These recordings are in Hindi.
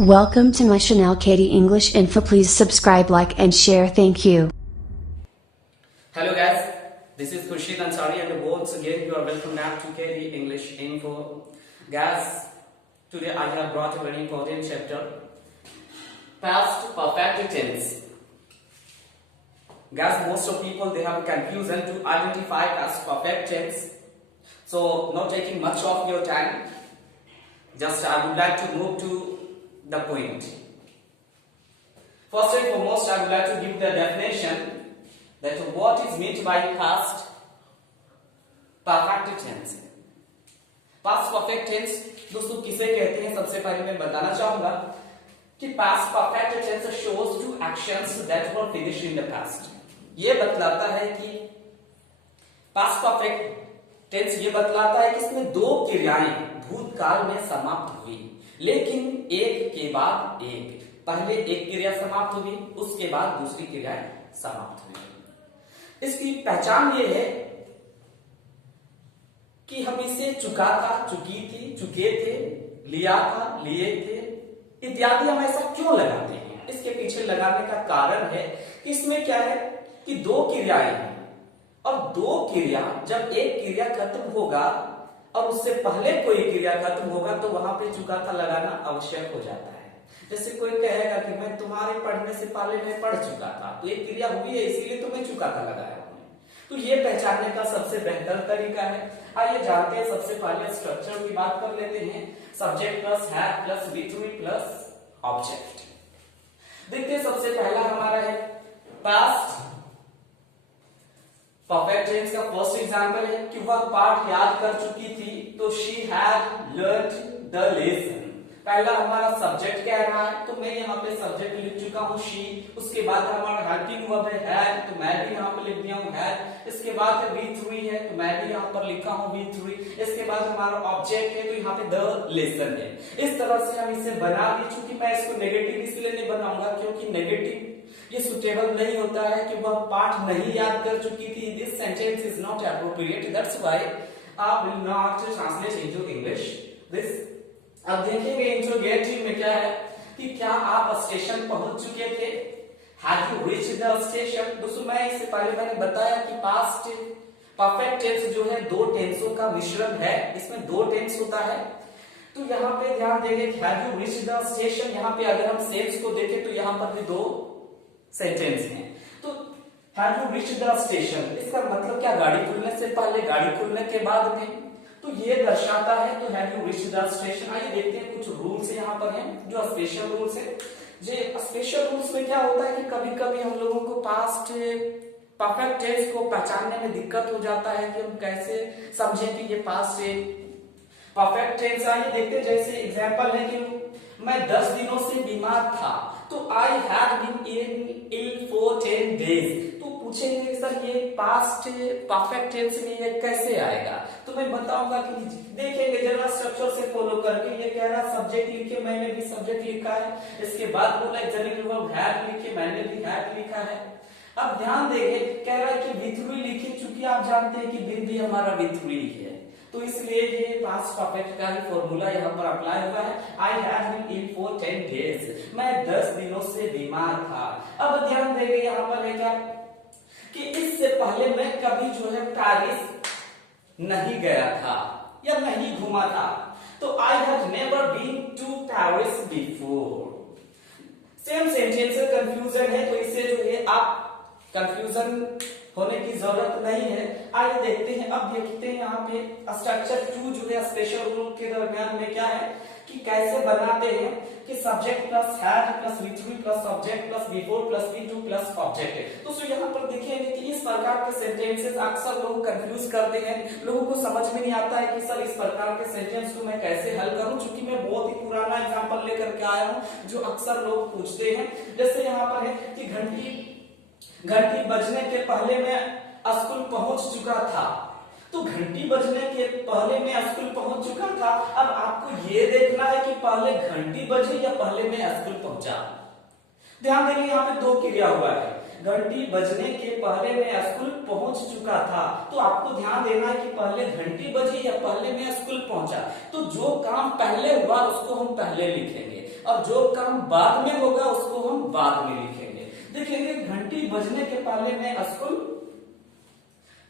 Welcome to my Chanel Katie English Info. Please subscribe, like, and share. Thank you. Hello guys, this is Khurshid Ansari and once again you are welcome back to Katie English Info. Guys, today I have brought a very important chapter, past perfect tense. Guys, most of people they have confusion to identify past perfect tense. So not taking much of your time, just I would like to move to the point. First and foremost, I would like to give the definition that what is meant by past perfect tense. Past perfect tense दोस्तों किसे कहते हैं, सबसे पहले मैं बताना चाहूंगा कि past perfect tense shows two actions that were finished in the past. ये बतलाता है कि past perfect tense ये बतलाता है कि इसमें दो क्रियाएं भूतकाल में समाप्त हुई, लेकिन एक के बाद एक, पहले एक क्रिया समाप्त हुई उसके बाद दूसरी क्रिया समाप्त हुई। इसकी पहचान ये है कि हम इसे चुका था, चुकी थी, चुके थे, लिया था, लिए थे इत्यादि हम ऐसा क्यों लगाते हैं। इसके पीछे लगाने का कारण है कि इसमें क्या है कि दो क्रियाएं हैं और दो क्रिया जब एक क्रिया खत्म होगा और उससे पहले कोई क्रिया खत्म होगा तो वहां पे चुका था लगाना आवश्यक हो जाता है। जैसे कोई कहेगा कि मैं तुम्हारे पढ़ने से पहले मैं पढ़ चुका था, तो एक क्रिया हुई है इसीलिए तो मैं चुका था लगाया हूं। तो ये पहचानने का सबसे बेहतर तरीका है। आइए जानते हैं, सबसे पहले स्ट्रक्चर की बात कर लेते हैं। Subject plus have plus V3 plus object. देखते हैं, सबसे पहला हमारा है पास्ट परफेक्ट टेंस का फर्स्ट एग्जांपल है कि वह पाठ याद कर चुकी थी, तो she had learned the lesson. पहला हमारा सब्जेक्ट कह रहा है तो मैं यहाँ पे सब्जेक्ट लिख चुका हूँ शी, उसके बाद हमारा हेल्पिंग वर्ब है हैड, तो मैं भी यहाँ पे लिख दिया हूँ हैड। इसके बाद V3 है तो मैं भी यहाँ पर लिखा हूँ V3। इसके बाद हमारा ऑब्जेक्ट है तो यहाँ पे द लेसन है। इस तरह से हम इसे बना दी। चूंकि मैं इसको नेगेटिव इसलिए नहीं बनाऊंगा क्योंकि नेगेटिव ये सुटेबल नहीं होता है कि वह पाठ नहीं याद कर चुकी थी। This sentence is not appropriate, that's why I will not translate into English this. अब देखेंगे इंट्रोगेटिव में क्या है कि क्या आप स्टेशन पहुंच चुके थे, have you reached the station. दोस्तों मैं इससे पहले मैंने बताया कि पास्ट परफेक्ट टेंस जो है दो टेंसों का मिश्रण है, इसमें दो टेंस होता है। तो यहाँ पे ध्यान देंगे have you reached the station, यहाँ पे अगर हम सेंस को देखें तो यहाँ पर भी दो सेंटेंस हैं। तो have you reached the station इसका मतलब क्या, गाड़ी खुलने से पहले, गाड़ी खुलने के बाद में, तो ये दर्शाता है। तो have you reached the station. आइए देखते हैं कुछ रूल्स यहाँ पर हैं जो स्पेशल रूल्स है। जो स्पेशल रूल्स में क्या होता है कि कभी कभी हम लोगों को पास्ट परफेक्ट टेंस को पहचानने में दिक्कत हो जाता है कि हम कैसे समझें कि ये पास्ट परफेक्ट टेंस। आइए देखते हैं, जैसे एग्जांपल है कि मैं 10 दिनों से बीमार था, तो I had been ill for 10 days. तो पूछेंगे सर ये पास्ट परफेक्ट टेंस में ये कैसे आएगा, तो मैं बताऊंगा कि देखेंगे जरा स्ट्रक्चर से फॉलो करके। ये कह रहा सब्जेक्ट लिखे, मैंने भी सब्जेक्ट लिखा है। इसके बाद बोला एक्सक्लेमेटिव वर्ब हैड लिखे, मैंने भी हैड लिखा है। अब ध्यान देंगे, कह रहा है कि V3 लिखे, चूंकि आप जानते हैं कि बिन भी हमारा V3 है तो इसलिए ये पास्ट परफेक्ट का ही फॉर्मूला यहाँ पर अप्लाई हुआ है। I have been ill for 10 days, मैं 10 दिनों से बीमार था। अब ध्यान देंगे यहाँ पर है क्या कि इससे पहले मैं कभी जो है पेरिस नहीं गया था या नहीं घूमा था, तो I have never been to Paris before. Same sentence से कंफ्यूजन है तो इससे जो है आप कंफ्यूजन होने की जरूरत नहीं है। आइए देखते हैं, अब देखते हैं यहाँ पे स्ट्रक्चर 2 जो है स्पेशल रूल के दरमियान में क्या है कि कैसे बनाते हैं कि subject plus had plus V3 plus object plus V4 plus V2 plus object. तो यहाँ पर देखेंगे कि इस प्रकार के सेंटेंसेस अक्सर लोग कंफ्यूज करते हैं, लोगों को समझ में नहीं आता है कि सर इस प्रकार के सेंटेंस को मैं कैसे हल करूं। चूंकि मैं बहुत ही पुराना एग्जाम्पल लेकर के आया हूं जो अक्सर लोग पूछते हैं। जैसे यहाँ पर है कि घंटी बजने के पहले मैं स्कूल पहुंच चुका था, तो घंटी बजने के पहले मैं स्कूल पहुंच चुका था। अब आपको ये देखना है कि पहले घंटी बजी या पहले मैं स्कूल पहुंचा। ध्यान देंगे यहाँ पे दो क्रिया हुआ है, घंटी बजने के पहले मैं स्कूल पहुंच चुका था। तो आपको ध्यान देना है कि पहले घंटी बजी या पहले मैं स्कूल पहुंचा। तो जो काम पहले हुआ उसको हम पहले लिखेंगे। और जो काम बाद में होगा उसको हम बाद में लिखेंगे। देखेंगे घंटी बजने के पहले मैं स्कूल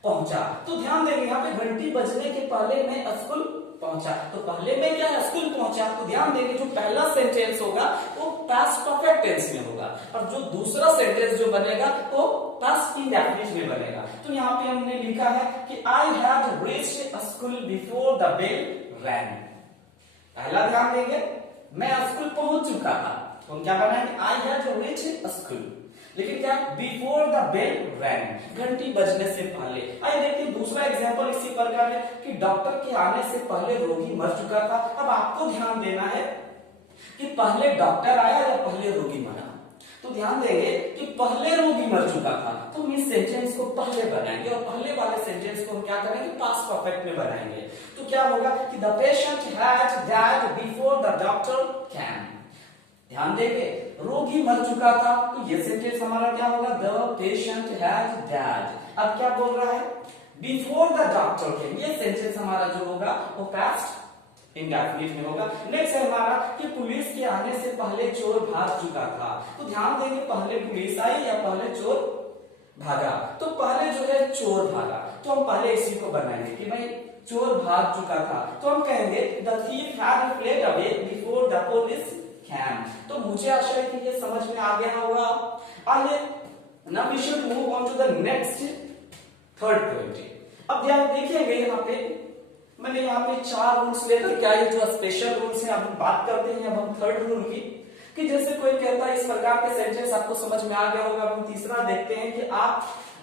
पहुंचा, तो ध्यान देंगे यहाँ पे घंटी बजने के पहले मैं स्कूल पहुंचा, तो पहले में क्या है स्कूल पहुंचा, तो ध्यान देंगे जो पहला सेंटेंस होगा वो पास्ट परफेक्ट टेंस में होगा और जो दूसरा सेंटेंस जो बनेगा वो पास्ट इंडेफिनिट में बनेगा। तो यहाँ पे हमने लिखा है कि I had reached school before the bell rang. पहला ध्यान देंगे मैं स्कूल पहुंच चुका था, तो हम क्या बनाएंगे आई हैड रीच्ड स्कूल, लेकिन क्या बिफोर द बेल रैंग, घंटी बजने से पहले। आइए देखते हैं दूसरा एग्जांपल इसी प्रकार है कि डॉक्टर के आने से पहले रोगी मर चुका था। अब आपको ध्यान देना है कि पहले डॉक्टर आया या पहले रोगी मरा। तो ध्यान देंगे कि पहले रोगी मर चुका था, तो हम इस सेंटेंस को पहले बनाएंगे और पहले वाले सेंटेंस को हम क्या करेंगे पास्ट परफेक्ट में बनाएंगे। तो क्या होगा कि the patient had died before the doctor came. ध्यान देंगे रोगी मर चुका था, तो ये सेंटेंस हमारा क्या होगा द पेशेंट हैज डाइड। अब क्या बोल रहा है बिफोर द डॉक्टर केम, ये सेंटेंस हमारा जो होगा वो पास्ट इंडेफिनिट में होगा। नेक्स्ट है हमारा कि पुलिस के आने से पहले चोर भाग चुका था। तो ध्यान देंगे पहले पुलिस आई या पहले चोर भागा, तो पहले जो है चोर भागा, तो हम पहले इसी को बनाएंगे कि भाई चोर भाग चुका था, तो हम कहेंगे the thief had fled away before the police came. तो मुझे आशा है कि ये समझ में आ गया होगा। आइए now we should move on to the next third point. अब ध्यान देखिएगा यहाँ पे मैंने यहाँ पे 4 रूल्स लेकर क्या ये जो स्पेशल रूल्स हैं अब हम बात करते हैं। अब हम थर्ड रूल की कि जैसे कोई कहता है इस प्रकार के सेंटेंस आपको समझ में आ गया होगा। अब हम तीसरा देखते हैं कि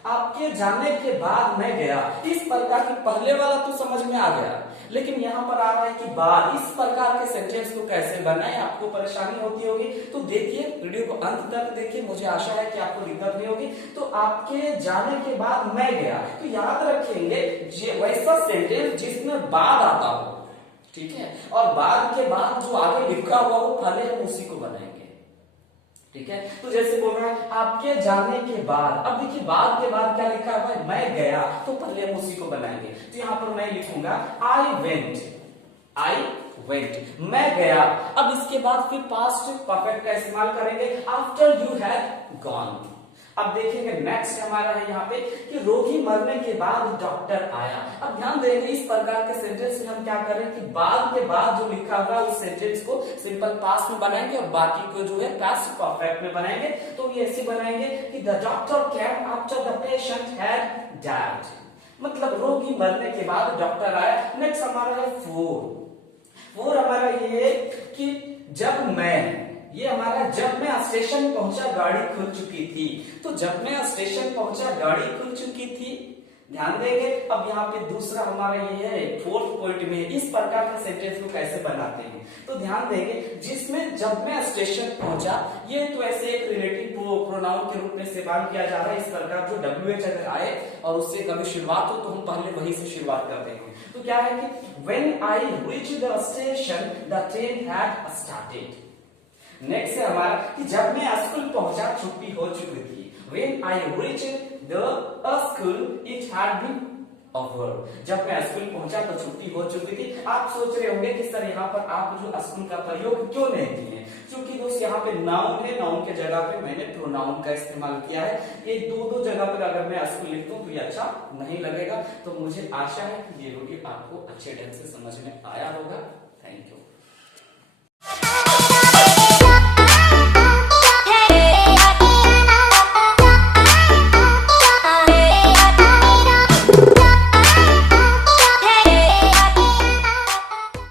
आपके जाने के बाद मैं गया। इस प्रकार की पहले वाला तो समझ में आ गया, लेकिन यहाँ पर आ रहा है कि बाद। इस प्रकार के सेंटेंस को कैसे बनाएं आपको परेशानी होती होगी, तो देखिए वीडियो को अंत तक देखिए, मुझे आशा है कि आपको दिक्कत नहीं होगी। तो आपके जाने के बाद मैं गया, तो याद रखेंगे वैसा सेंटेंस जिसमें बाद आता हो, ठीक है, और बाद के बाद जो आगे लिखा हुआ हो पहले हम उसी को बनाएंगे, ठीक है। तो जैसे बोल रहा है आपके जाने के बाद, अब देखिए बाद के बाद क्या लिखा है मैं गया, तो पहले हम उसी को बनाएंगे। तो यहां पर मैं लिखूंगा आई वेंट, मैं गया। अब इसके बाद फिर पास्ट परफेक्ट का इस्तेमाल करेंगे आफ्टर यू हैड गॉन। अब देखेंगे नेक्स्ट हमारा है यहाँ पे कि रोगी मरने के बाद डॉक्टर आया। अब ध्यान देंगे इस प्रकार के सेंटेंस में हम क्या करें कि बाद के बाद जो लिखा हुआ उस सेंटेंस को सिंपल पास्ट में बनाएंगे और बाकी को जो है पास्ट परफेक्ट में बनाएंगे। तो ये ऐसे बनाएंगे कि the doctor came after the patient had died, मतलब रोगी मरने के बाद डॉक्टर आया। नेक्स्ट हमारा है फोर हमारा ये कि जब मैं, ये हमारा जब मैं स्टेशन पहुंचा गाड़ी खुल चुकी थी। तो जब मैं स्टेशन पहुंचा गाड़ी खुल चुकी थी, ध्यान देंगे। अब यहाँ पे दूसरा हमारा ये है फोर्थ पॉइंट में इस प्रकार के सेंटेंस को कैसे बनाते हैं। तो ध्यान देंगे जिसमें जब मैं स्टेशन पहुंचा, ये तो ऐसे एक रिलेटिव प्रोनाउन के रूप में इस्तेमाल किया जा रहा है। इस प्रकार जो WH अगर आए और उससे कभी शुरुआत हो तो हम पहले वही से शुरुआत करते हैं। तो क्या है कि when I reached the station the train had started। Next है हमारा कि जब मैं स्कूल पहुंचा छुट्टी हो चुकी थी। When I reached the school it had been over। जब मैं स्कूल पहुंचा तो छुट्टी हो चुकी थी। आप सोच रहे होंगे कि सर यहाँ पर आप जो स्कूल का प्रयोग क्यों नहीं किए, क्योंकि दोस्त यहाँ पे नाउन है, नाउन के जगह पे मैंने प्रोनाउन का इस्तेमाल किया है। ये दो जगह पर अगर मैं स्कूल लिखता हूँ तो ये अच्छा नहीं लगेगा। तो मुझे आशा है कि ये वीडियो आपको अच्छे ढंग से समझ में आया होगा।